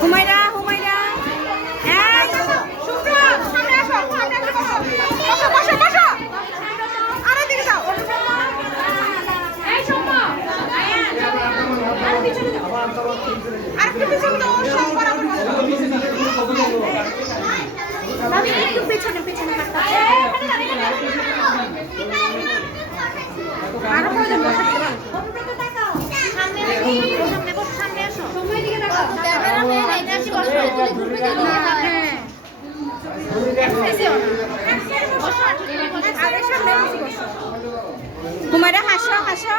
হুমায়রা হুমায়রা পেছনে পেছনে আরো প্রয়োজন সামনে আসো সময় দিকে দেখো হুমায়রা হাসো হাসো